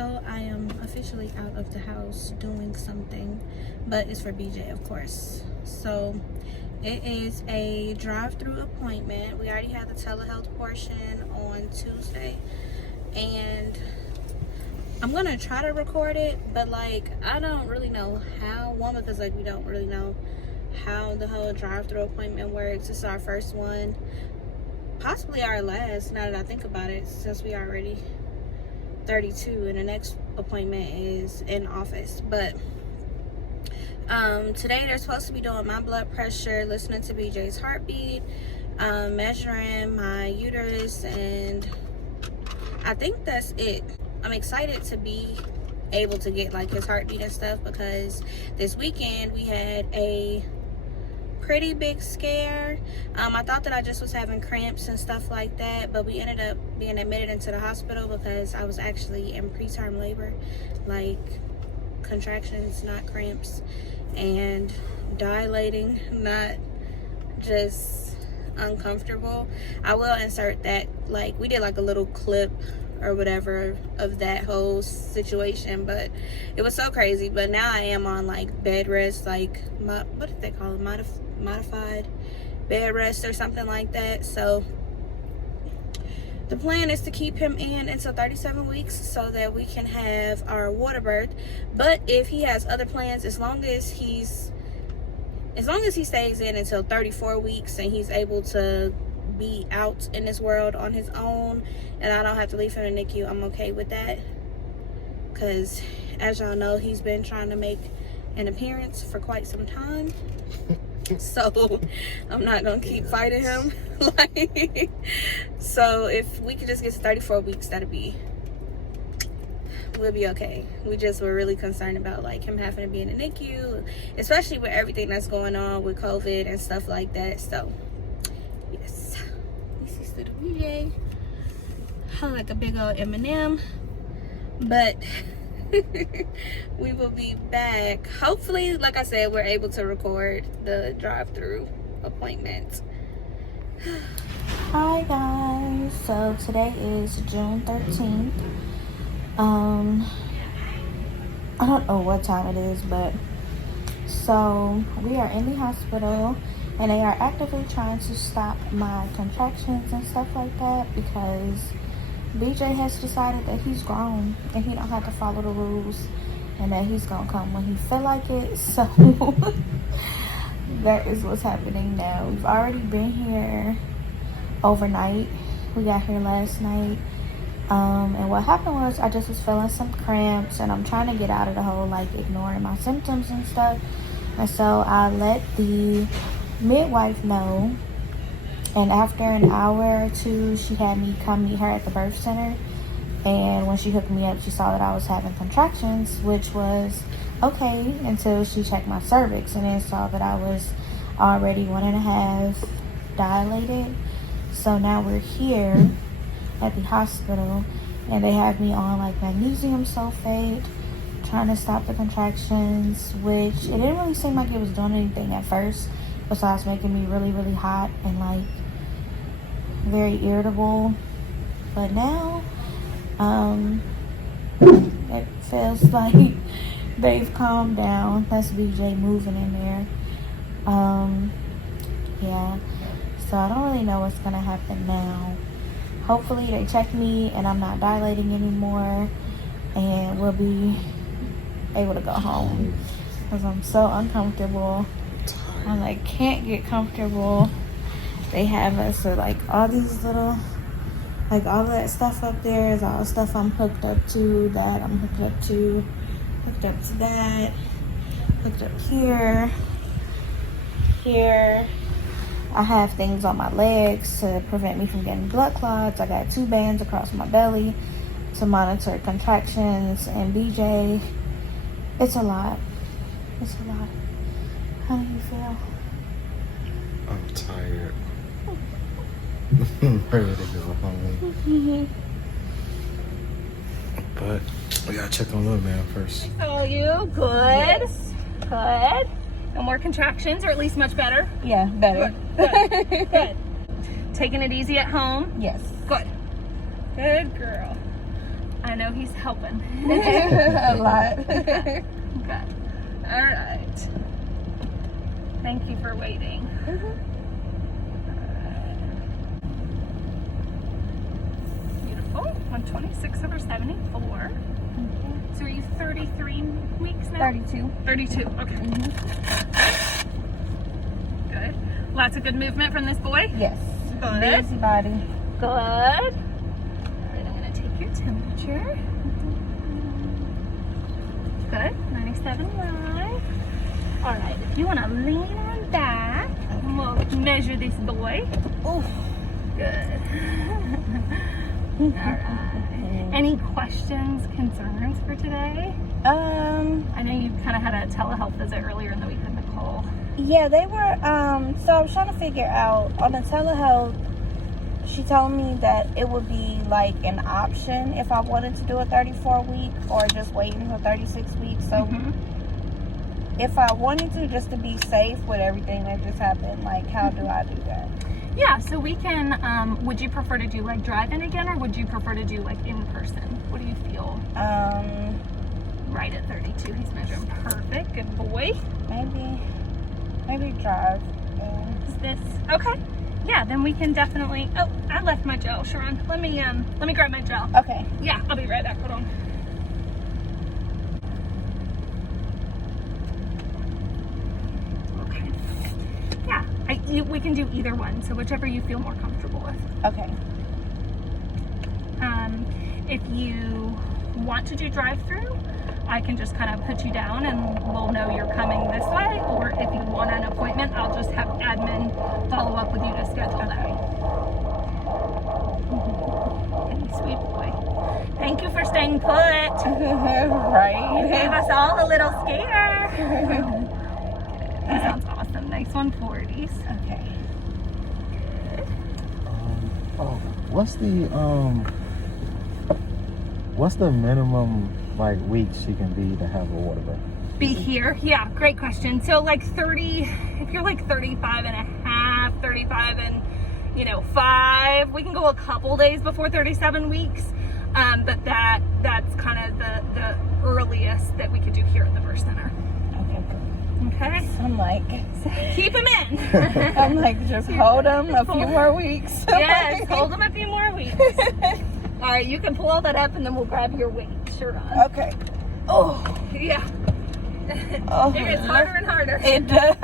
So I am officially out of the house doing something, but it's for BJ, of course. So it is a drive-through appointment. We already had the telehealth portion on Tuesday, and I'm gonna try to record it, but like I don't really know how. One, because like we don't really know how the whole drive-through appointment works. This is our first one, possibly our last, now that I think about it, since we already 32 and the next appointment is in office. But today they're supposed to be doing my blood pressure, listening to BJ's heartbeat, measuring my uterus, and I think that's it. I'm excited to be able to get like his heartbeat and stuff, because this weekend we had a pretty big scare. I thought that I just was having cramps and stuff like that, but we ended up being admitted into the hospital because I was actually in preterm labor, like contractions, not cramps, and dilating, not just uncomfortable. I will insert that, like we did like a little clip or whatever of that whole situation, but it was so crazy. But now I am on like bed rest, like what did they call it, modified bed rest or something like that. So the plan is to keep him in until 37 weeks so that we can have our water birth. But if he has other plans, as long as he stays in until 34 weeks and he's able to be out in this world on his own and I don't have to leave him in the NICU, I'm okay with that, because as y'all know, he's been trying to make an appearance for quite some time. So I'm not gonna keep fighting him. Like, so if we could just get to 34 weeks, we'll be okay. We just were really concerned about like him having to be in the NICU, especially with everything that's going on with COVID and stuff like that. So yes, this is the BJ. I look like a big old M&M, but we will be back. Hopefully, like I said, we're able to record the drive-through appointment. Hi guys, so today is June 13th. I don't know what time it is, but so we are in the hospital and they are actively trying to stop my contractions and stuff like that, because BJ has decided that he's grown and he don't have to follow the rules, and that he's gonna come when he feel like it. So that is what's happening now. We've already been here overnight. We got here last night, and what happened was I just was feeling some cramps, and I'm trying to get out of the whole like ignoring my symptoms and stuff, and so I let the midwife know. And after an hour or two, she had me come meet her at the birth center. And when she hooked me up, she saw that I was having contractions, which was okay until she checked my cervix and then saw that I was already 1.5 dilated. So now we're here at the hospital and they have me on like magnesium sulfate, trying to stop the contractions, which it didn't really seem like it was doing anything at first, besides making me really, really hot and like very irritable. But now it feels like they've calmed down. That's BJ moving in there. Yeah, so I don't really know what's gonna happen now. Hopefully they check me and I'm not dilating anymore and we'll be able to go home, because I'm so uncomfortable. I like can't get comfortable. They have us with like all these little, like all of that stuff up there is all stuff I'm hooked up to, that I'm hooked up to that, hooked up here. I have things on my legs to prevent me from getting blood clots. I got 2 bands across my belly to monitor contractions. And BJ, it's a lot. How do you feel? I'm tired. I'm ready to go home. But we gotta check on little man first. Oh, you good? Yes. Good. No more contractions, or at least much better. Yeah, better. Good. Good. Taking it easy at home. Yes. Good. Good girl. I know he's helping. A lot. Good. All right. Thank you for waiting. Beautiful. 126/74. So are you 33 weeks now? 32. 32. Okay. Good. Lots of good movement from this boy? Yes. Good. Busy body. Good. All right, I'm going to take your temperature. Good. 97 live. All right, if you want to lean on back, we'll measure this boy. Ooh. Good. All right. Any questions, concerns for today? I know you kind of had a telehealth visit earlier in the week with Nicole. Yeah, they were, so I was trying to figure out, on the telehealth, she told me that it would be like an option if I wanted to do a 34-week or just wait until 36 weeks. So if I wanted to, just to be safe with everything that just happened, like how do I do that? Yeah, so we can, would you prefer to do like drive-in again, or would you prefer to do like in person? What do you feel? Right at 32, he's measuring perfect. Good boy. Maybe drive. Is this okay? Yeah, then we can definitely. Oh, I left my gel, Sharon. Let me grab my gel. Okay. Yeah, I'll be right back. Hold on. Okay. Yeah, we can do either one, so whichever you feel more comfortable with. Okay. If you want to do drive-through, I can just kind of put you down and we'll know you're coming this way. Or if you want an appointment, I'll just have admin follow up with you to schedule that. Sweet boy. Thank you for staying put. Right. You gave us all a little scare. That sounds awesome. Nice 140s. Okay. What's the minimum like weeks she can be to have a water birth? Be here? Yeah, great question. So like 30, if you're like 35 and a half, 35 and 5, we can go a couple days before 37 weeks. But that's kind of the earliest that we could do here at the birth center. Okay. I'm like, Keep him in. I'm like, just hold them a few more weeks. Yes, hold him a few more weeks. All right, you can pull all that up and then we'll grab your weight. Sure. Okay. Oh. Yeah. Oh. It gets harder and harder. It does.